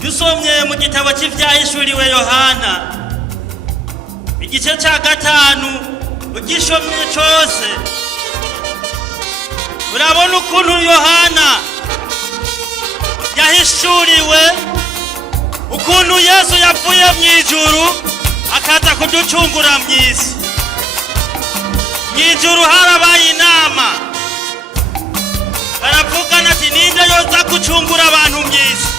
Dusomye mu gitabo cy'ivyahishuriwe Yohana igice ca 5 ugishomye cose urabona ukuntu Yohana yahishuriwe ukuntu Yesu yavuye mw'ijuru akaza kuducungura mw'isi. Mw'ijuru harabaye inama baravugana ati ninde yoza gucungura abantu mw'isi.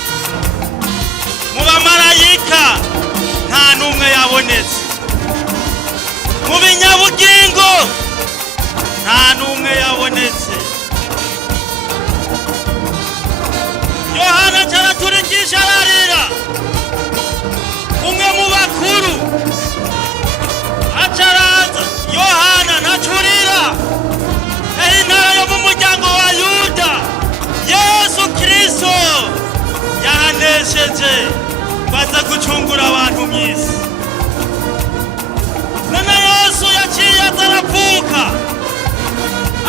Mu bamarayika nta numwe yabonetse, mu binyabugingo nta numwe yabonetse. Yohana caraturikisha ararira, umwe mu bakuru acaraza, Yohana ntacurira, intara yo mu muryango wa Yuda, Yesu Kristo yahanesheje baza gucungura abantu mw'isi. None Yesu yaciye aza aravuka,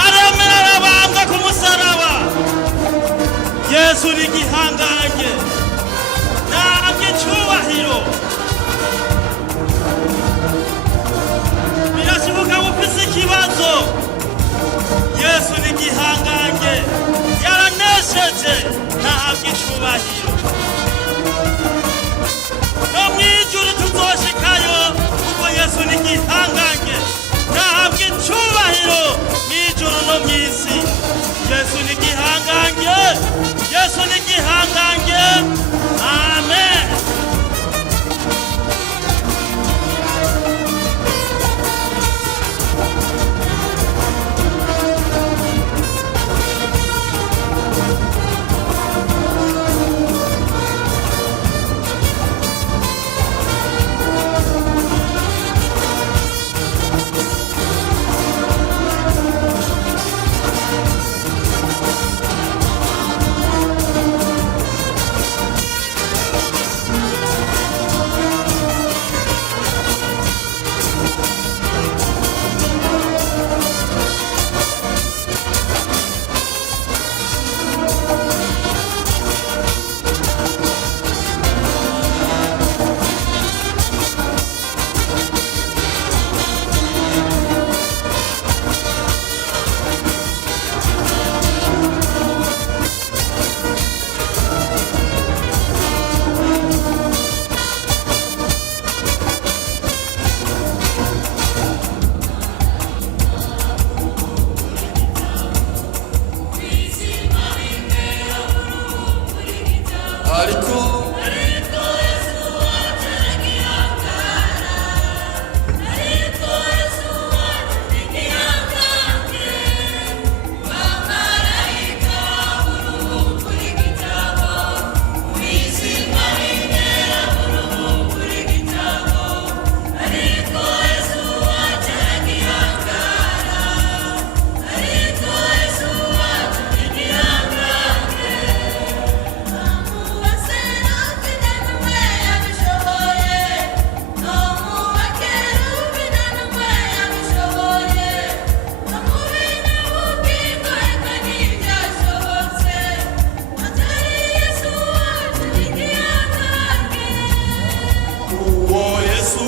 aremera arabambwa ku musaraba. Yesu ni igihangange, ntabwo icubahiro. Birashoboka ufise ikibazo, Yesu ni igihangange, yaranesheje, ntabwo icubahiro. No mw'ijuru tuzoshikayo kuko Yesu ni igihangange, ntabwo icubahiro mw'ijuru no mw'isi. Yesu ni igihangange, Yesu ni igihangange. Amen. Yesu